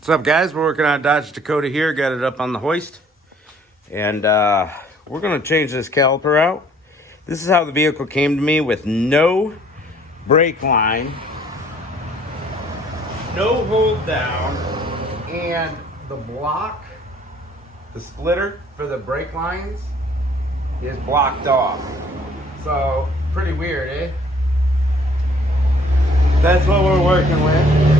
What's up, guys? We're working on Dodge Dakota here. Got it up on the hoist. And we're going to change this caliper out. This is how the vehicle came to me, with no brake line, no hold down, and the block, the splitter for the brake lines is blocked off. So, pretty weird, eh? That's what we're working with.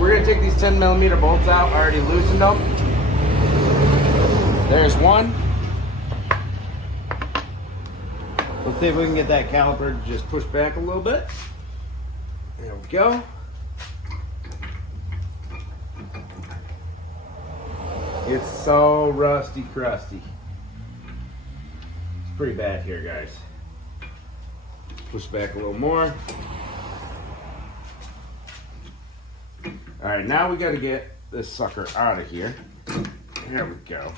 We're gonna take these 10mm bolts out. I already loosened them. There's one. Let's see if we can get that caliper to just push back a little bit. There we go. It's so rusty crusty. It's pretty bad here, guys. Push back a little more. All right, now we got to get this sucker out of here. There we go.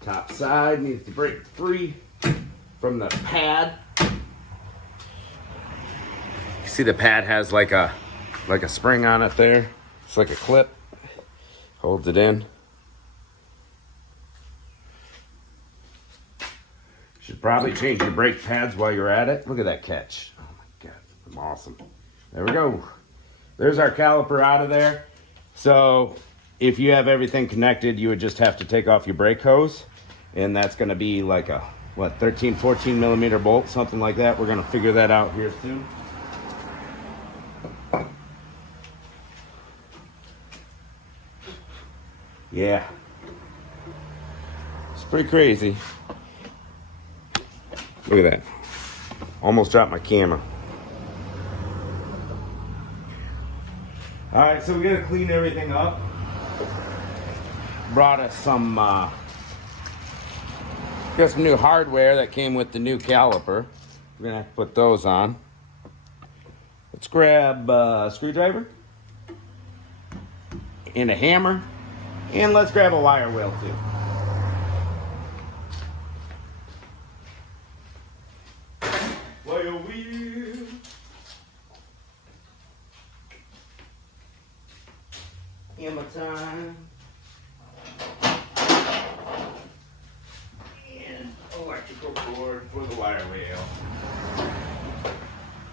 Top side needs to break free from the pad. You see the pad has like a spring on it there. It's like a clip. Holds it in. Should probably change your brake pads while you're at it. Look at that catch. Oh my God, I'm awesome. There we go. There's our caliper out of there. So if you have everything connected, you would just have to take off your brake hose. And that's going to be like a, 13, 14mm bolt, something like that. We're going to figure that out here soon. Yeah. It's pretty crazy. Look at that. Almost dropped my camera. All right, so we gotta clean everything up. Brought us some, got some new hardware that came with the new caliper. We're gonna have to put those on. Let's grab a screwdriver and a hammer, and let's grab a wire wheel too. Wire wheel. Hammer time. And electrical cord for the wire wheel.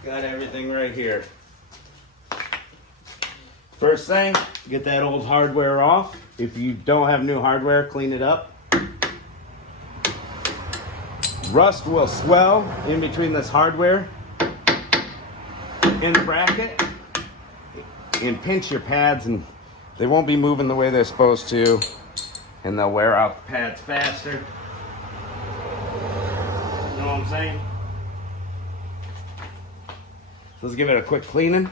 Got everything right here. First thing, get that old hardware off. If you don't have new hardware, clean it up. Rust will swell in between this hardware and the bracket and pinch your pads, and they won't be moving the way they're supposed to, and they'll wear out the pads faster. You know what I'm saying? Let's give it a quick cleaning.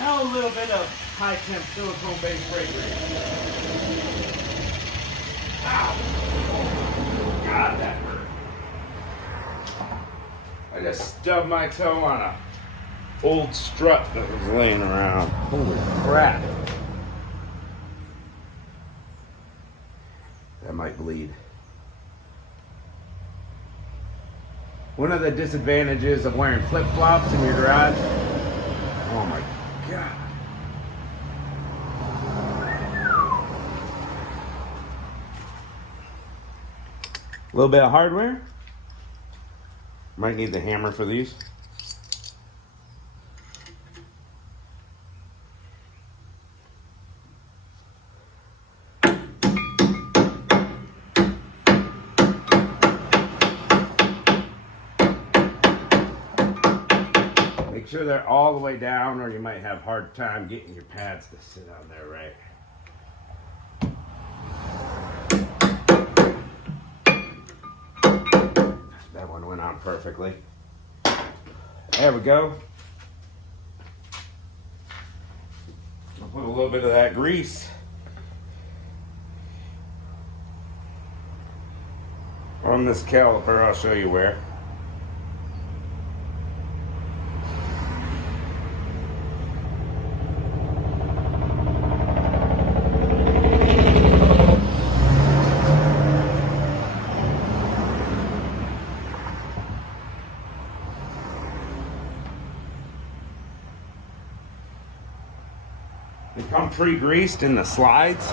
Now a little bit of high temp silicone based brake ring. Ow! God, that hurt. I just stubbed my toe on a old strut that was laying around. Holy crap. That might bleed. One of the disadvantages of wearing flip-flops in your garage. Oh my God. A little bit of hardware. Might need the hammer for these. Make sure they're all the way down or you might have a hard time getting your pads to sit on there right. That one went on perfectly. There we go. I'll put a little bit of that grease on this caliper. I'll show you where. They come pre-greased in the slides.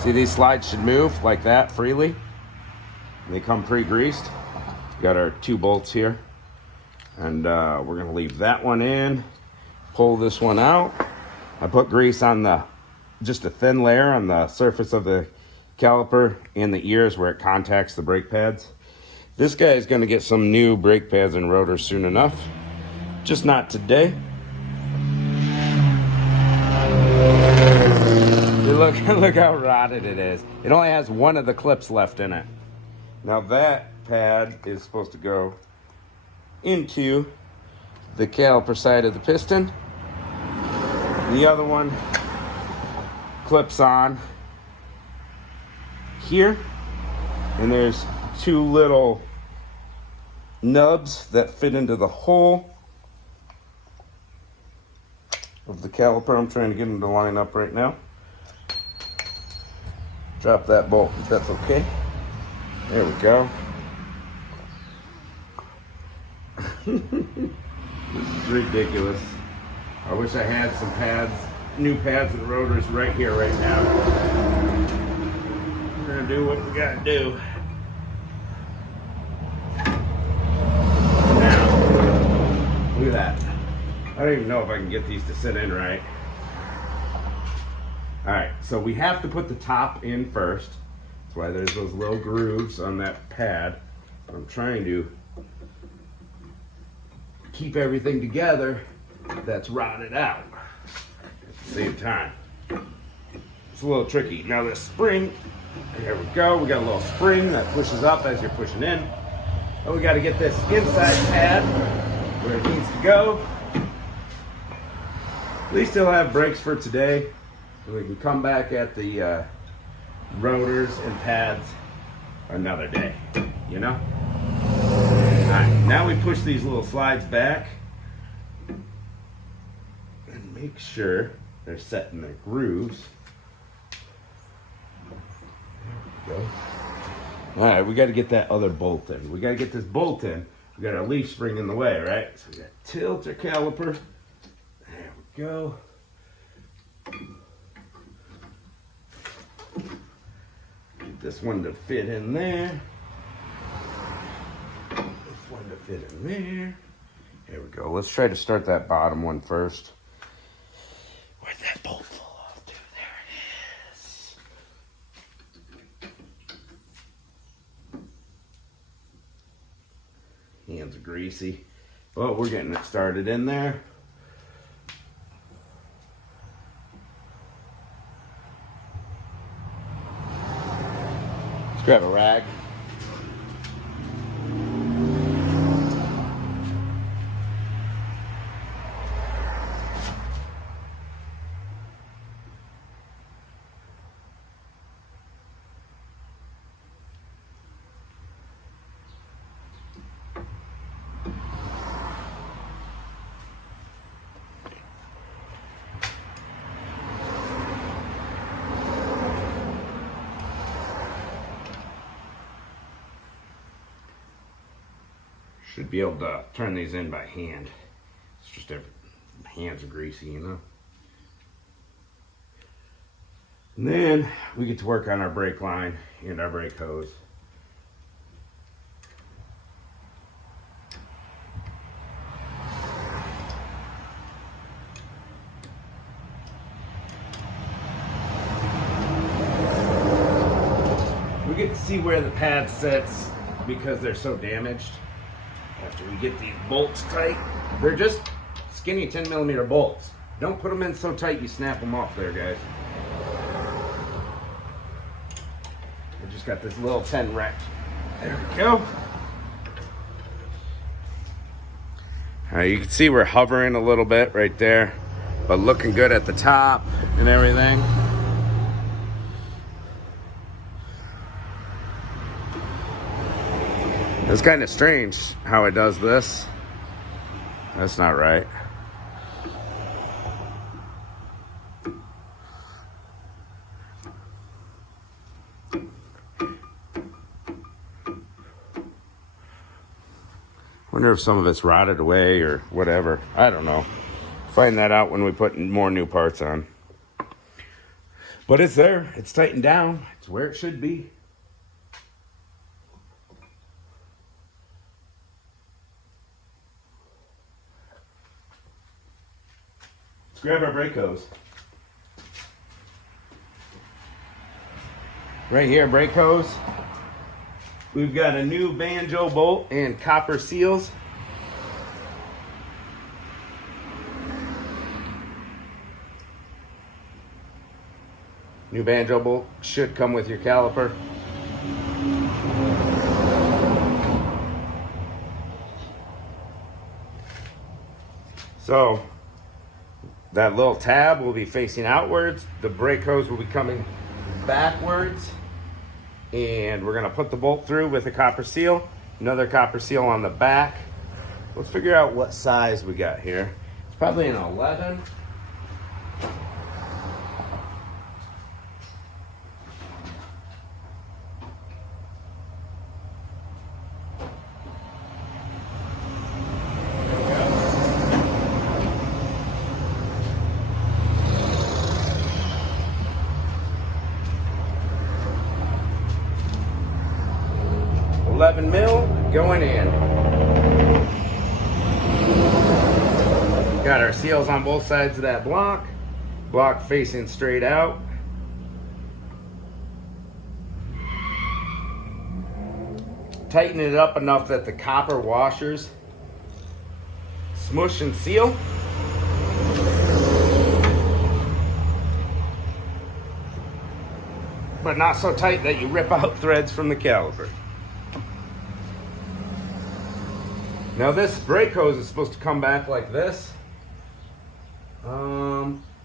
See, these slides should move like that freely. They come pre-greased. Got our 2 bolts here. And we're gonna leave that one in. Pull this one out. I put grease on just a thin layer on the surface of the caliper and the ears where it contacts the brake pads. This guy is gonna get some new brake pads and rotors soon enough. Just not today. Look how rotted it is. It only has one of the clips left in it. Now that pad is supposed to go into the caliper side of the piston. The other one clips on here. And there's 2 little nubs that fit into the hole of the caliper. I'm trying to get them to line up right now. Drop that bolt if that's okay. There we go. This is ridiculous. I wish I had some pads, new pads and rotors right here, right now. We're gonna do what we gotta do. Now, look at that. I don't even know if I can get these to sit in right. All right, so we have to put the top in first. That's why there's those little grooves on that pad. I'm trying to keep everything together that's rotted out at the same time. It's a little tricky. Now this spring, there we go. We got a little spring that pushes up as you're pushing in. But we got to get this inside pad where it needs to go. At least he'll have brakes for today. So we can come back at the rotors and pads another day, you know? All right, now we push these little slides back and make sure they're set in their grooves. There we go. All right, we got to get that other bolt in. We got to get this bolt in. We got our leaf spring in the way, right? So we got to tilt our caliper. There we go. Get this one to fit in there. This one to fit in there. There we go. Let's try to start that bottom one first. Where'd that bolt fall off to? There it is. Hands are greasy. Well, we're getting it started in there. Let's grab a rag. Should be able to turn these in by hand. It's just my hands are greasy, you know. And then we get to work on our brake line and our brake hose. We get to see where the pad sits because they're so damaged. After we get these bolts tight, they're just skinny 10mm bolts. Don't put them in so tight you snap them off there, guys. I just got this little 10 wrench. There we go. All right, you can see we're hovering a little bit right there, but looking good at the top and everything. It's kind of strange how it does this. That's not right. Wonder if some of it's rotted away or whatever. I don't know. Find that out when we put more new parts on. But it's there. It's tightened down. It's where it should be. Let's grab our brake hose. Right here, brake hose. We've got a new banjo bolt and copper seals. New banjo bolt should come with your caliper. So that little tab will be facing outwards. The brake hose will be coming backwards. And we're gonna put the bolt through with a copper seal, another copper seal on the back. Let's figure out what size we got here. It's probably an 11. Mil going in. Got our seals on both sides of that block. Block facing straight out. Tighten it up enough that the copper washers smush and seal. But not so tight that you rip out threads from the caliper. Now this brake hose is supposed to come back like this.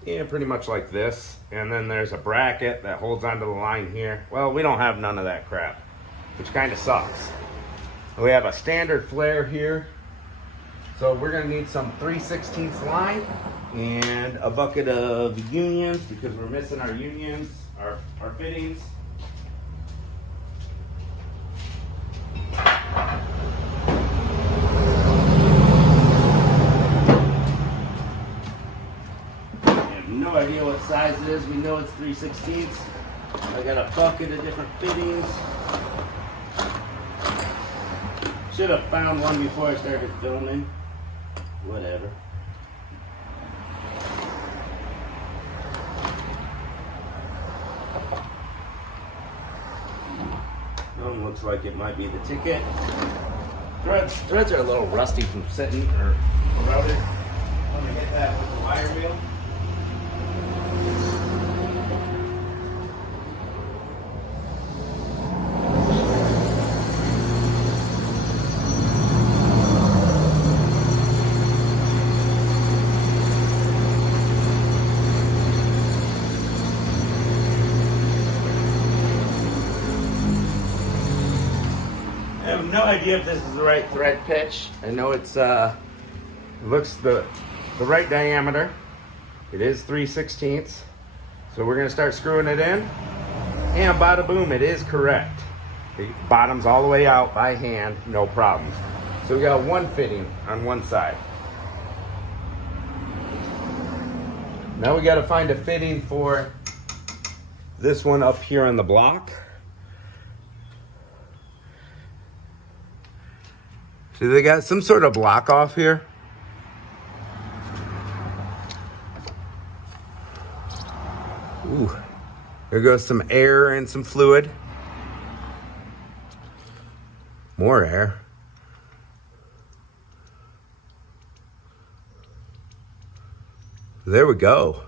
Yeah, pretty much like this. And then there's a bracket that holds onto the line here. Well, we don't have none of that crap, which kind of sucks. We have a standard flare here. So we're gonna need some 3/16 line and a bucket of unions because we're missing our unions, our fittings. No idea what size it is. We know it's 3/16. I got a bucket of different fittings. Should have found one before I started filming. Whatever. One looks like it might be the ticket. Threads are a little rusty from sitting or corroded. I'm gonna get that with the wire wheel. I have no idea if this is the right thread pitch. I know it's looks the right diameter. It is 3/16. So we're gonna start screwing it in. And bada boom, it is correct. It bottoms all the way out by hand, no problems. So we got one fitting on one side. Now we got to find a fitting for this one up here on the block. See, they got some sort of block off here. Ooh, there goes some air and some fluid. More air. There we go.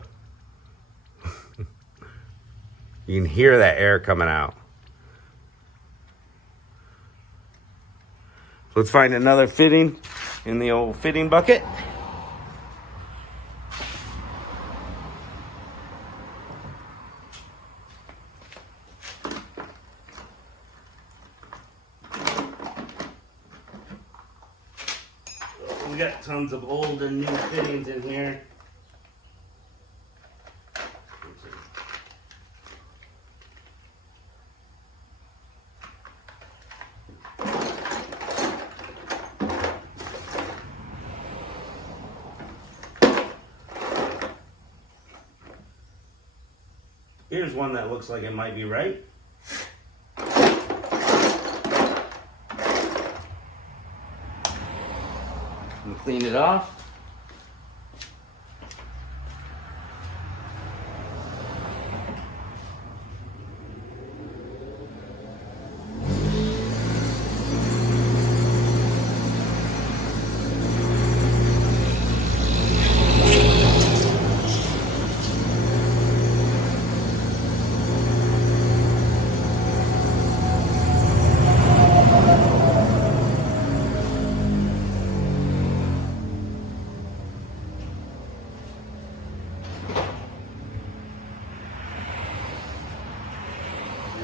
You can hear that air coming out. Let's find another fitting in the old fitting bucket. We got tons of old and new fittings in here. Here's one that looks like it might be right. And clean it off.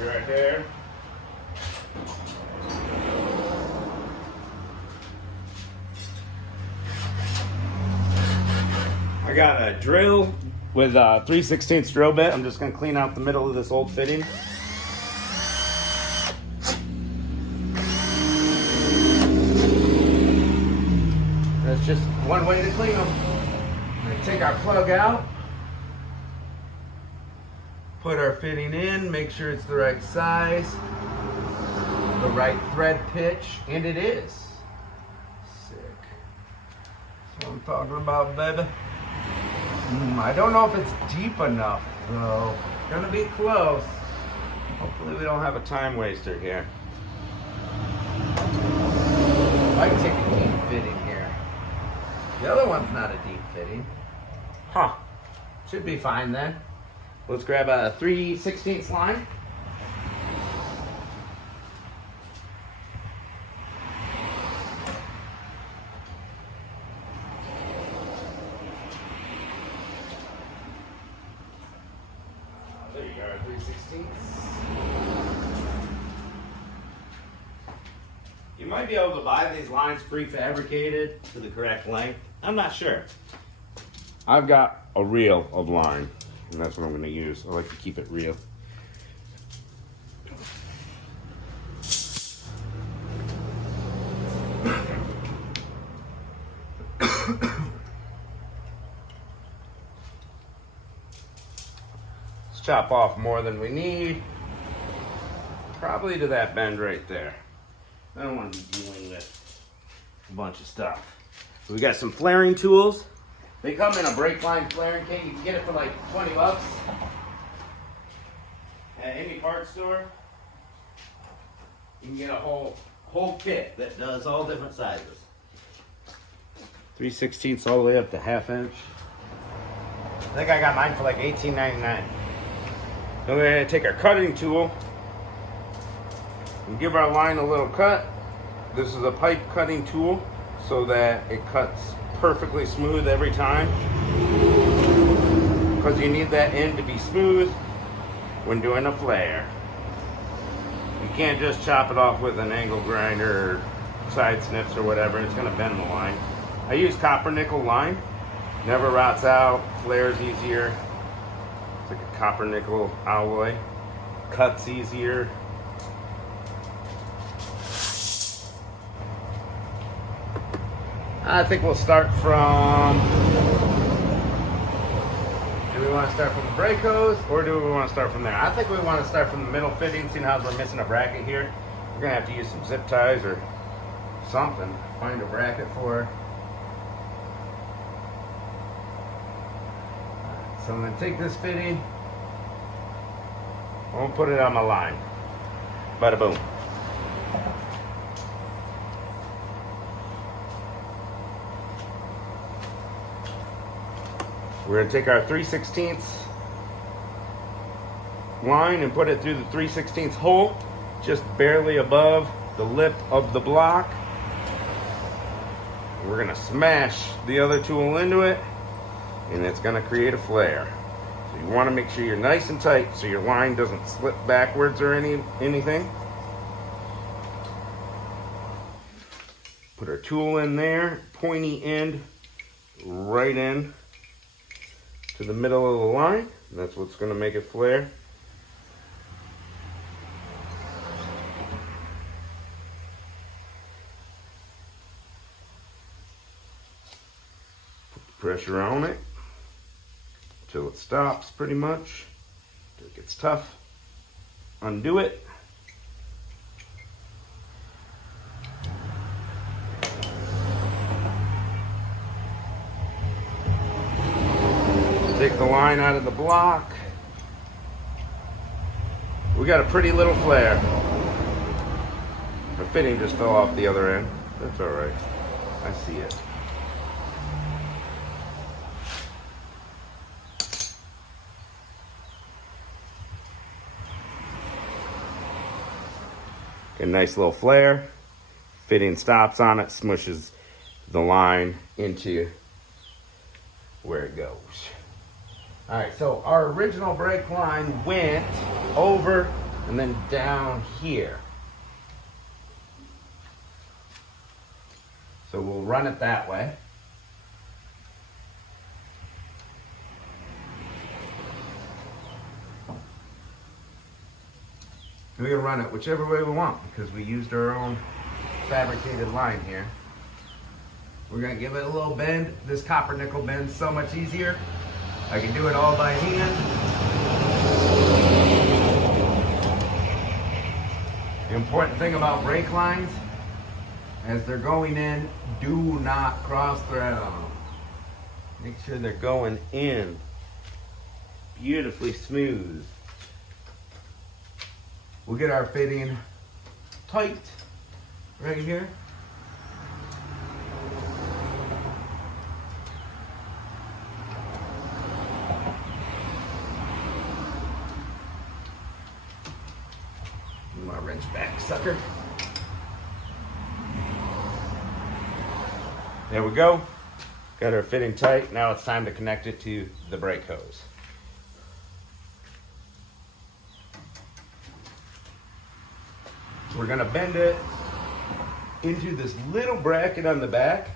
Right there. I got a drill with a 3/16 drill bit. I'm just going to clean out the middle of this old fitting. That's just one way to clean them. I'm going to take our plug out. Put our fitting in, make sure it's the right size, the right thread pitch, and it is. Sick. That's what I'm talking about, baby. I don't know if it's deep enough, though. Gonna be close. Hopefully we don't have a time waster here. I can take a deep fitting here. The other one's not a deep fitting. Huh. Should be fine then. Let's grab a 3/16 line. There you go, 3/16. You might be able to buy these lines prefabricated to the correct length. I'm not sure. I've got a reel of line. And that's what I'm going to use. I like to keep it real. Let's chop off more than we need. Probably to that bend right there. I don't want to be dealing with a bunch of stuff. So we got some flaring tools. They come in a brake line flaring kit. You can get it for like 20 bucks at any parts store. You can get a whole kit that does all different sizes. 3/16 all the way up to 1/2 inch. I think I got mine for like $18.99. Then we're going to take our cutting tool and give our line a little cut. This is a pipe cutting tool so that it cuts perfectly smooth every time, because you need that end to be smooth when doing a flare. You can't just chop it off with an angle grinder or side snips or whatever. It's going to bend the line. I use copper nickel line. Never rots out, flares easier. It's like a copper nickel alloy. Cuts easier. I think we'll start from, do we want to start from the brake hose or do we want to start from there? I think we want to start from the middle fitting, seeing how we're missing a bracket here. We're going to have to use some zip ties or something, find a bracket for her. So I'm going to take this fitting, I'm going to put it on my line. Bada boom. We're going to take our 3/16 line and put it through the 3/16 hole, just barely above the lip of the block. We're going to smash the other tool into it, and it's going to create a flare. So you want to make sure you're nice and tight so your line doesn't slip backwards or anything. Put our tool in there, pointy end right in to the middle of the line. That's what's going to make it flare. Put the pressure on it until it stops pretty much, until it gets tough. Undo it. Take the line out of the block. We got a pretty little flare. The fitting just fell off the other end. That's all right. I see it. Get a nice little flare. Fitting stops on it, smushes the line into where it goes. All right, so our original brake line went over and then down here. So we'll run it that way. We can run it whichever way we want because we used our own fabricated line here. We're gonna give it a little bend. This copper nickel bend's so much easier. I can do it all by hand. The important thing about brake lines, as they're going in, do not cross thread on them. Make sure they're going in beautifully smooth. We'll get our fitting tight right here. My wrench back, sucker. There we go. Got our fitting tight. Now it's time to connect it to the brake hose. We're gonna bend it into this little bracket on the back.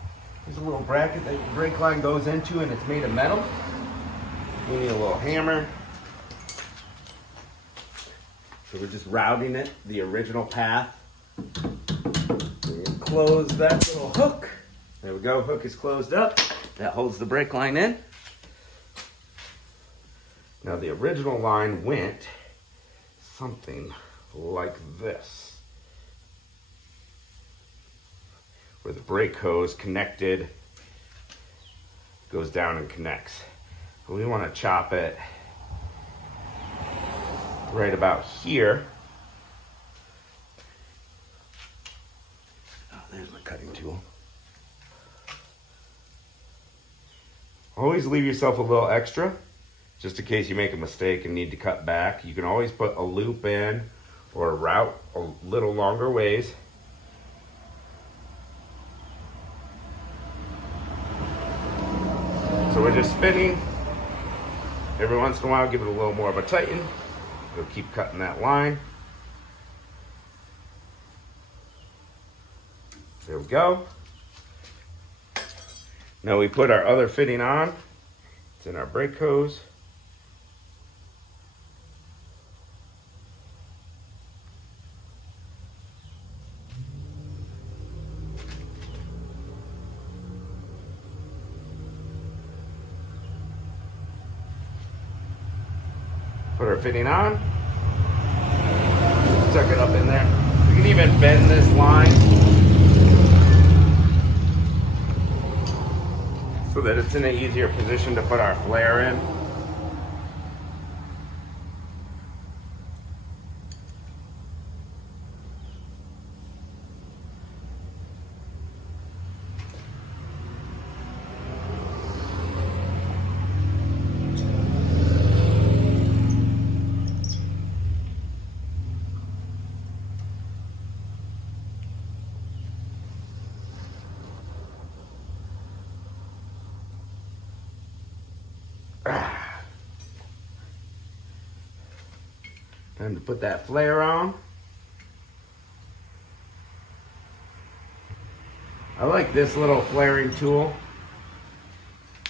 There's a little bracket that the brake line goes into and it's made of metal. We need a little hammer. So we're just routing it the original path. We close that little hook. There we go, hook is closed up. That holds the brake line in. Now the original line went something like this, where the brake hose connected, goes down and connects. We want to chop it right about here. Oh, there's my cutting tool. Always leave yourself a little extra, just in case you make a mistake and need to cut back. You can always put a loop in or a route a little longer ways. So we're just spinning. Every once in a while, give it a little more of a tighten. We'll keep cutting that line. There we go. Now we put our other fitting on. It's in our brake hose. Put our fitting on. Tuck it up in there. We can even bend this line so that it's in an easier position to put our flare in. Time to put that flare on. I like this little flaring tool,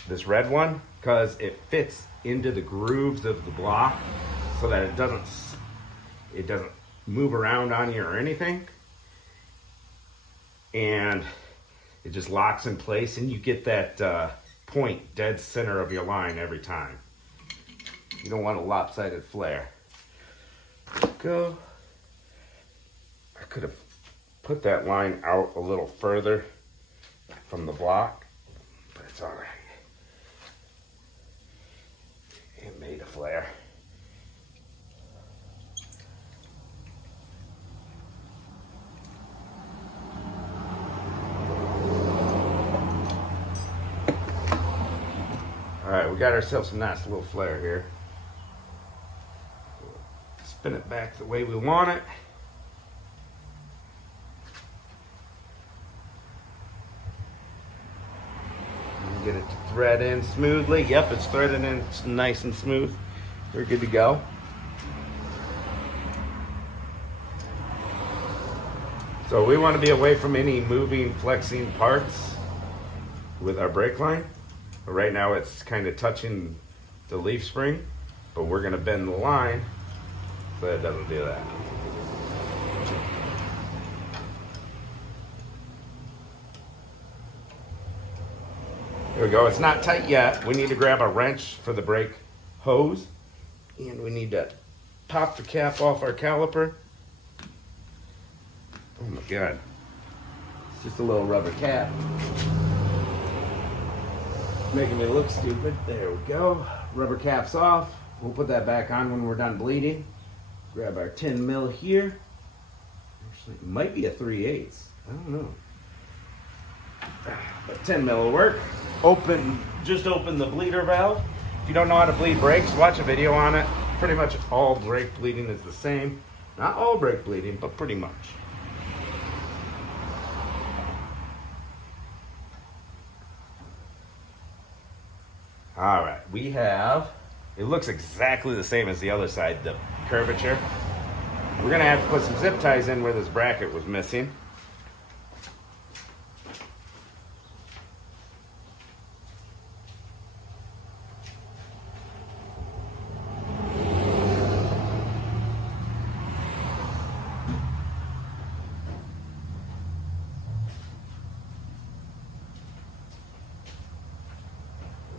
this red one, because it fits into the grooves of the block so that it doesn't move around on you or anything. And it just locks in place and you get that point dead center of your line every time. You don't want a lopsided flare. Go. I could have put that line out a little further from the block, but it's all right. It made a flare. All right, we got ourselves a nice little flare here. Spin it back the way we want it. And get it to thread in smoothly. Yep, it's threaded in nice and smooth. We're good to go. So we want to be away from any moving, flexing parts with our brake line. But right now it's kind of touching the leaf spring, but we're going to bend the line so it doesn't do that. There we go. It's not tight yet. We need to grab a wrench for the brake hose, and we need to pop the cap off our caliper. Oh my God. It's just a little rubber cap. Making me look stupid. There we go. Rubber cap's off. We'll put that back on when we're done bleeding. Grab our 10 mil here. Actually, it might be a 3/8. I don't know. But 10 mil will work. Just open the bleeder valve. If you don't know how to bleed brakes, watch a video on it. Pretty much all brake bleeding is the same. Not all brake bleeding, but pretty much. All right, we have, it looks exactly the same as the other side, the curvature. We're gonna have to put some zip ties in where this bracket was missing.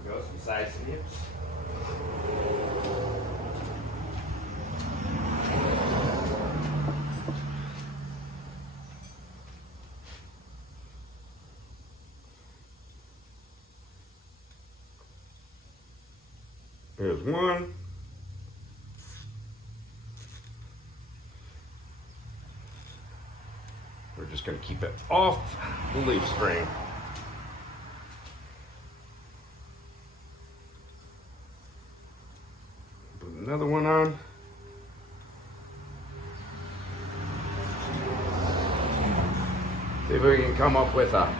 There we go, some side snips. There's one. We're just going to keep it off the leaf spring. Put another one on. See if we can come up with a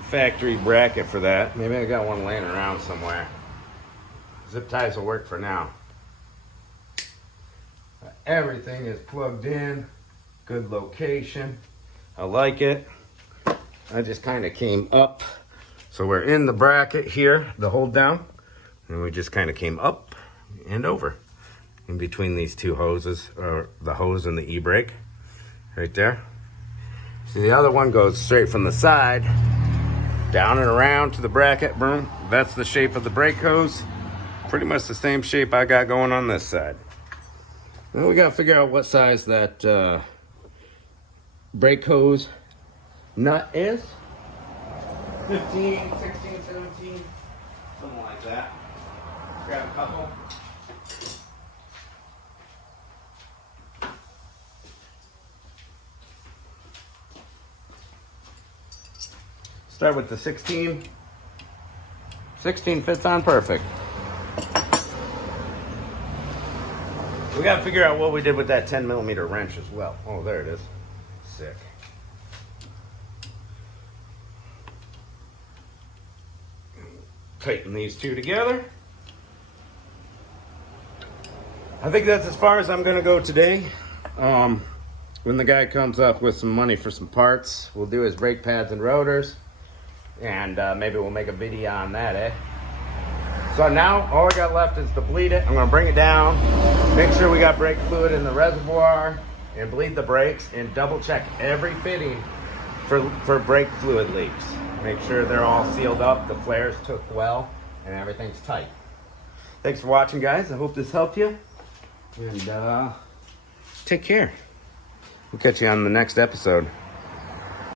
factory bracket for that. Maybe I got one laying around somewhere. Zip ties will work for now. Everything is plugged in. Good location. I like it. I just kind of came up. So we're in the bracket here, the hold down. And we just kind of came up and over. In between these two hoses, or the hose and the e-brake. Right there. See, the other one goes straight from the side down and around to the bracket. Boom. That's the shape of the brake hose. pretty much the same shape I got going on this side. Now we gotta figure out what size that brake hose nut is. 15, 16, 17, something like that. Grab a couple. Start with the 16. 16 fits on perfect. We gotta figure out what we did with that 10mm wrench as well. Oh, there it is. Sick. Tighten these two together. I think that's as far as I'm gonna go today. When the guy comes up with some money for some parts, we'll do his brake pads and rotors, and maybe we'll make a video on that, eh? So now all I got left is to bleed it. I'm gonna bring it down, make sure we got brake fluid in the reservoir, and bleed the brakes, and double check every fitting for brake fluid leaks. Make sure they're all sealed up, the flares took well, and everything's tight. Thanks for watching, guys. I hope this helped you. And take care. We'll catch you on the next episode.